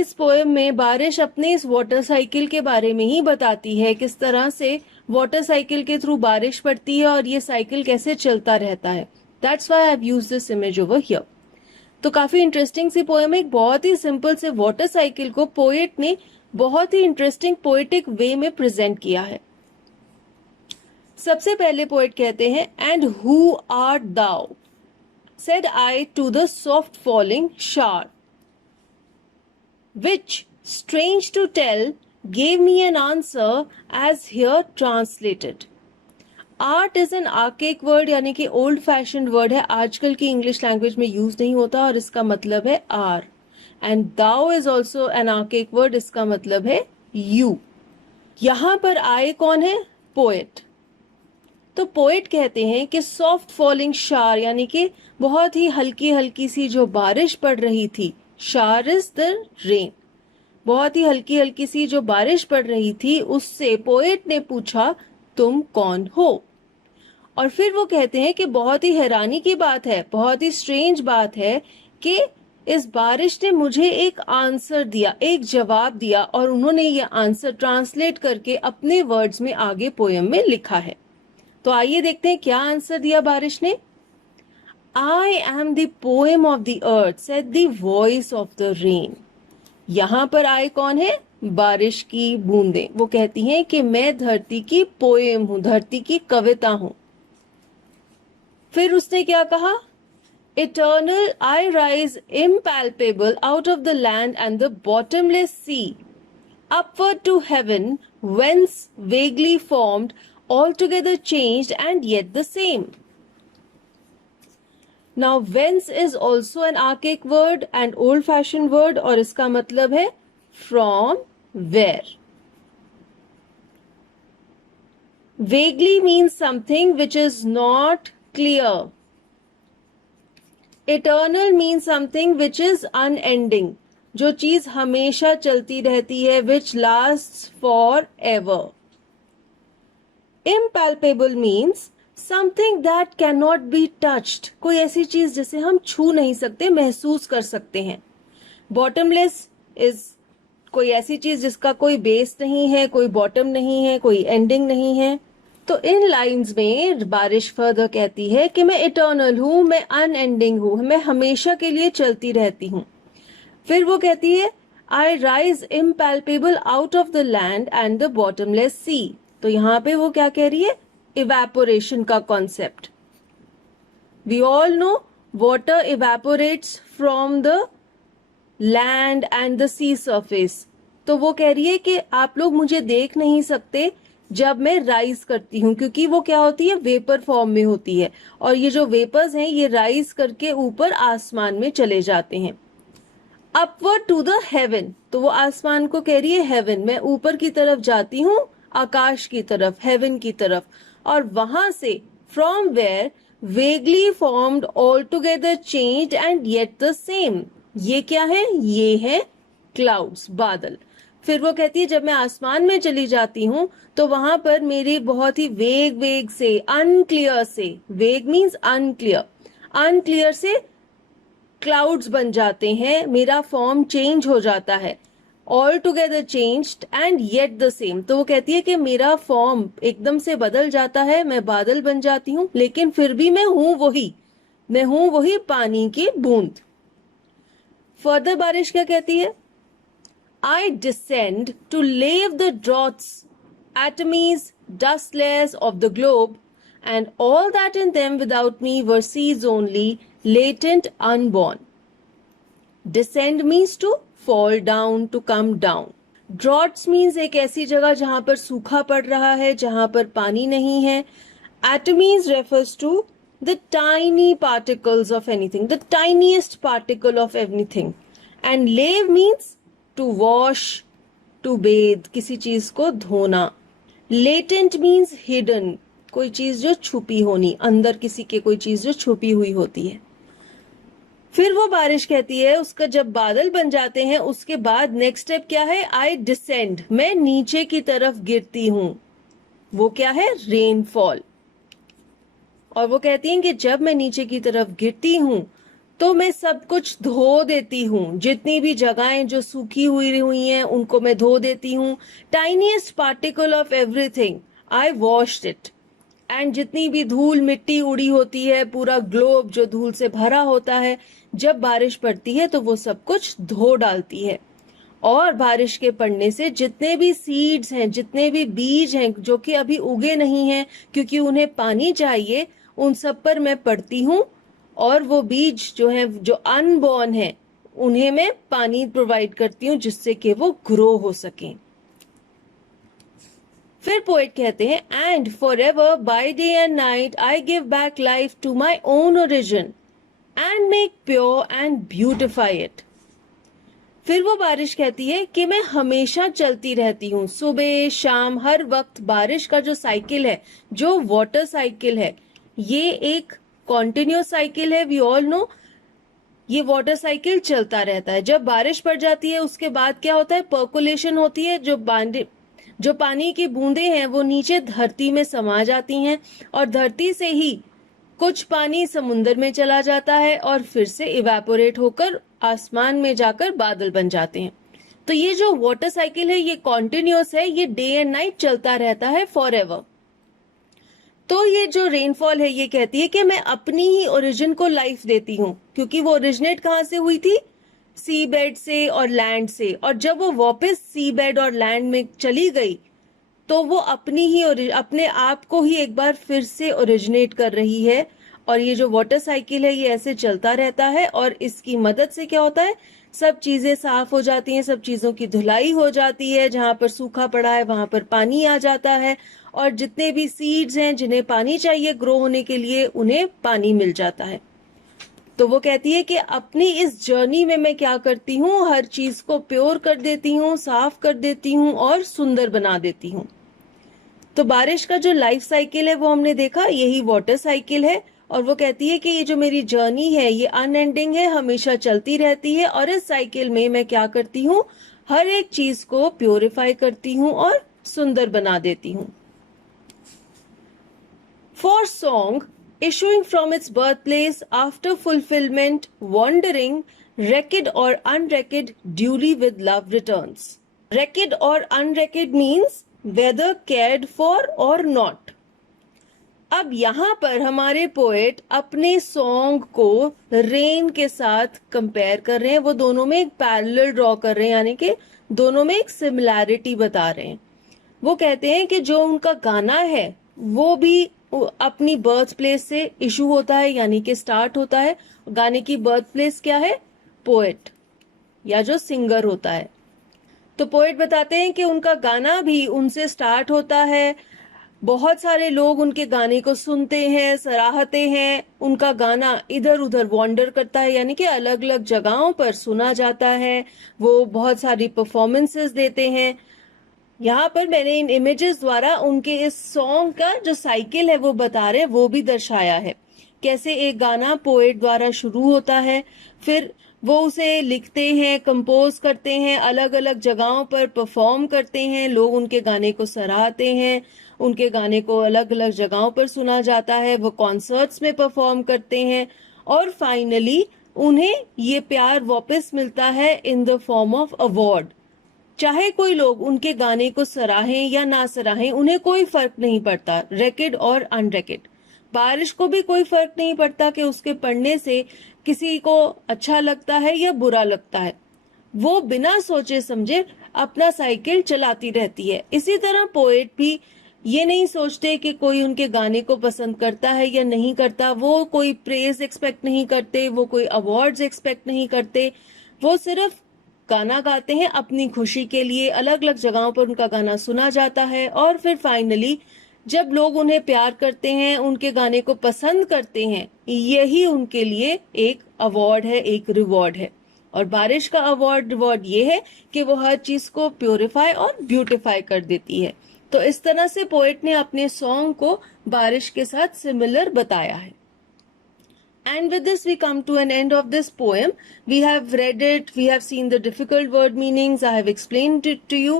इस पोएम में बारिश अपने इस वाटर साइकिल के बारे में ही बताती है, किस तरह से वाटर साइकिल के थ्रू बारिश पड़ती है और ये साइकिल कैसे चलता रहता है. That's why I have used this image over here. तो काफी इंटरेस्टिंग सी पोएम है. एक बहुत ही सिंपल से वाटर साइकिल को पोएट ने बहुत ही इंटरेस्टिंग पोएटिक वे में प्रेजेंट किया है. सबसे पहले पोएट कहते हैं, and who art thou, said I to the soft falling shower, which, strange to tell, gave me an answer as here translated. Art is an archaic word, यानी कि old fashioned word है, आजकल की English language में use नहीं होता और इसका मतलब है are. And thou is also an archaic word, इसका मतलब है यू. यहां पर आए कौन है? पोएट. तो पोएट कहते हैं कि सॉफ्ट फॉलिंग शार, यानी कि बहुत ही हल्की हल्की सी जो बारिश पड़ रही थी, शार इज द रेन, बहुत ही हल्की हल्की सी जो बारिश पड़ रही थी, उससे पोएट ने पूछा तुम कौन हो. और फिर वो कहते हैं कि बहुत ही हैरानी की बात है, बहुत ही स्ट्रेंज बात है कि इस बारिश ने मुझे एक आंसर दिया, एक जवाब दिया, और उन्होंने ये आंसर ट्रांसलेट करके अपने वर्ड्स में आगे पोएम में लिखा है. तो आइए देखते हैं क्या आंसर दिया बारिश ने. I am the poem of the earth, said the voice of the rain. यहां पर आए कौन है? बारिश की बूंदें. वो कहती हैं कि मैं धरती की पोएम हूं, धरती की कविता हूं. फिर उसने क्या कहा? Eternal I rise impalpable out of the land and the bottomless sea, upward to heaven, whence vaguely formed, altogether changed and yet the same. Now whence is also an archaic word and old fashioned word, और इसका मतलब है from where. Vaguely means something which is not clear. Eternal means something which is unending, जो चीज हमेशा चलती रहती है, which lasts forever. Impalpable means something that cannot be touched, कोई ऐसी चीज जिसे हम छू नहीं सकते, महसूस कर सकते हैं. Bottomless is कोई ऐसी चीज जिसका कोई बेस नहीं है, कोई बॉटम नहीं है, कोई एंडिंग नहीं है. तो इन लाइंस में बारिश फर्दर कहती है कि मैं इटर्नल हूं, मैं अनएंडिंग हूं, मैं हमेशा के लिए चलती रहती हूं. फिर वो कहती है I rise impalpable out of the land and the bottomless sea. तो यहां पे वो क्या कह रही है? इवेपोरेशन का concept. We all know water evaporates from the land and the sea surface. तो वो कह रही है कि आप लोग मुझे देख नहीं सकते जब मैं राइज करती हूँ, क्योंकि वो क्या होती है? वेपर फॉर्म में होती है, और ये जो वेपर्स हैं ये राइज करके ऊपर आसमान में चले जाते हैं. अपवर्ड टू द हेवन, तो वो आसमान को कह रही है हेवन, मैं ऊपर की तरफ जाती हूँ, आकाश की तरफ, हेवन की तरफ. और वहां से from where vaguely formed all together changed and yet the same. ये क्या है? ये है क्लाउड्स, बादल. फिर वो कहती है जब मैं आसमान में चली जाती हूँ तो वहां पर मेरी बहुत ही वेग से, अनक्लियर से, वेग मीन्स अनक्लियर, अनक्लियर से क्लाउड्स बन जाते हैं, मेरा फॉर्म चेंज हो जाता है. All together changed and yet the same. तो वो कहती है कि मेरा फॉर्म एकदम से बदल जाता है, मैं बादल बन जाती हूँ, लेकिन फिर भी मैं हूं वही, मैं हूं वही पानी की बूंद. फर्दर बारिश क्या कहती है? I descend to lave the dross, atomies, dust layers of the globe, and all that in them without me were seeds only, latent, unborn. Descend means to fall down, to come down. Droughts means एक ऐसी जगह जहां पर सूखा पड़ रहा है, जहां पर पानी नहीं है. Atomies refers to the tiny particles of anything, the tiniest particle of anything. And lave means to wash, to bathe, किसी चीज को धोना. लेटेंट मीन्स हिडन, कोई चीज जो छुपी होनी, अंदर किसी के कोई चीज जो छुपी हुई होती है. फिर वो बारिश कहती है उसका जब बादल बन जाते हैं उसके बाद नेक्स्ट स्टेप क्या है? आई डिसेंड, मैं नीचे की तरफ गिरती हूं. वो क्या है? रेनफॉल. और वो कहती हैं कि जब मैं नीचे की तरफ गिरती हूं तो मैं सब कुछ धो देती हूँ, जितनी भी जगहें जो सूखी हुई हैं उनको मैं धो देती हूँ. Tiniest particle of everything I washed it. And जितनी भी धूल मिट्टी उड़ी होती है, पूरा ग्लोब जो धूल से भरा होता है, जब बारिश पड़ती है तो वो सब कुछ धो डालती है. और बारिश के पड़ने से जितने भी सीड्स हैं, जितने भी बीज हैं जो कि अभी उगे नहीं हैं क्योंकि उन्हें पानी चाहिए, उन सब पर मैं पड़ती हूँ. और वो बीज जो हैं, जो अनबॉर्न हैं, उन्हें मैं पानी प्रोवाइड करती हूँ जिससे कि वो ग्रो हो सकें. फिर पोएट कहते हैं, and for ever by day and night I give back life to my own origin and make pure and beautify it. फिर वो बारिश कहती है कि मैं हमेशा चलती रहती हूँ, सुबह शाम हर वक्त. बारिश का जो साइकिल है, जो वाटर साइकिल है, ये एक कॉन्टिन्यूस साइकिल है. वी ऑल नो ये वाटर साइकिल चलता रहता है. जब बारिश पड़ जाती है उसके बाद क्या होता है, पर्कुलेशन होती है. जो पानी की बूंदें हैं वो नीचे धरती में समा जाती हैं और धरती से ही कुछ पानी समुद्र में चला जाता है और फिर से इवेपोरेट होकर आसमान में जाकर बादल बन जाते हैं. तो ये जो वाटर साइकिल है ये कॉन्टिन्यूस है, ये डे एंड नाइट चलता रहता है फॉर एवर. तो ये जो रेनफॉल है ये कहती है कि मैं अपनी ही ओरिजिन को लाइफ देती हूँ, क्योंकि वो ओरिजिनेट कहाँ से हुई थी, सी बेड से और लैंड से. और जब वो वापस सी बेड और लैंड में चली गई तो वो अपने आप को ही एक बार फिर से ओरिजिनेट कर रही है. और ये जो वाटर साइकिल है ये ऐसे चलता रहता है और इसकी मदद से क्या होता है, सब चीजें साफ हो जाती हैं, सब चीजों की धुलाई हो जाती है. जहां पर सूखा पड़ा है वहां पर पानी आ जाता है और जितने भी सीड्स हैं जिन्हें पानी चाहिए ग्रो होने के लिए, उन्हें पानी मिल जाता है. तो वो कहती है कि अपनी इस जर्नी में मैं क्या करती हूँ, हर चीज को प्योर कर देती हूँ, साफ कर देती हूँ और सुंदर बना देती हूँ. तो बारिश का जो लाइफ साइकिल है वो हमने देखा, यही वाटर साइकिल है. और वो कहती है कि ये जो मेरी जर्नी है ये अनएंडिंग है, हमेशा चलती रहती है. और इस साइकिल में मैं क्या करती हूँ, हर एक चीज को प्योरीफाई करती हूँ और सुंदर बना देती हूँ. For song issuing from its birthplace after fulfillment, wandering, wrecked or unwrecked, duly with love returns. Wrecked or unwrecked means whether cared for or not. अब यहाँ पर हमारे पोएट अपने सॉन्ग को रेन के साथ कंपेयर कर रहे हैं. वो दोनों में एक पैरेलल ड्रॉ कर रहे हैं, यानी कि दोनों में एक सिमिलैरिटी बता रहे हैं. वो कहते हैं कि जो उनका गाना है वो भी अपनी बर्थ प्लेस से इशू होता है, यानी कि स्टार्ट होता है. गाने की बर्थ प्लेस क्या है, पोएट या जो सिंगर होता है. तो पोएट बताते हैं कि उनका गाना भी उनसे स्टार्ट होता है. बहुत सारे लोग उनके गाने को सुनते हैं, सराहते हैं. उनका गाना इधर उधर वॉन्डर करता है, यानी कि अलग अलग जगहों पर सुना जाता है. वो बहुत सारी परफॉर्मेंसेस देते हैं. यहाँ पर मैंने इन इमेजेस द्वारा उनके इस सॉन्ग का जो साइकिल है वो बता रहे हैं, वो भी दर्शाया है. कैसे एक गाना पोएट द्वारा शुरू होता है, फिर वो उसे लिखते हैं, कंपोज करते हैं, अलग अलग जगहों पर परफॉर्म करते हैं, लोग उनके गाने को सराहते हैं, उनके गाने को अलग अलग जगहों पर सुना जाता है, वो कॉन्सर्ट्स में परफॉर्म करते हैं और फाइनली उन्हें ये प्यार वापस मिलता है in the form of award. चाहे कोई लोग उनके गाने को सराहें या ना सराहें, उन्हें कोई फर्क नहीं पड़ता, रेकेड और अनरेकेड. बारिश को भी कोई फर्क नहीं पड़ता कि उसके पड़ने से किसी को अच्छा लगता है या बुरा लगता है. वो बिना सोचे समझे अपना साइकिल चलाती रहती है. इसी तरह पोएट भी ये नहीं सोचते कि कोई उनके गाने को पसंद करता है या नहीं करता. वो कोई प्रेज एक्सपेक्ट नहीं करते, वो कोई अवार्ड्स एक्सपेक्ट नहीं करते. वो सिर्फ गाना गाते हैं अपनी खुशी के लिए. अलग अलग जगहों पर उनका गाना सुना जाता है और फिर फाइनली जब लोग उन्हें प्यार करते हैं, उनके गाने को पसंद करते हैं, यही उनके लिए एक अवार्ड है, एक रिवॉर्ड है. और बारिश का अवार्ड रिवॉर्ड ये है कि वो हर चीज को प्योरीफाई और ब्यूटिफाई कर देती है. तो इस तरह से पोएट ने अपने सॉन्ग को बारिश के साथ सिमिलर बताया है. And with this we come to an end of this poem. We have read it, we have seen the difficult word meanings, I have explained it to you.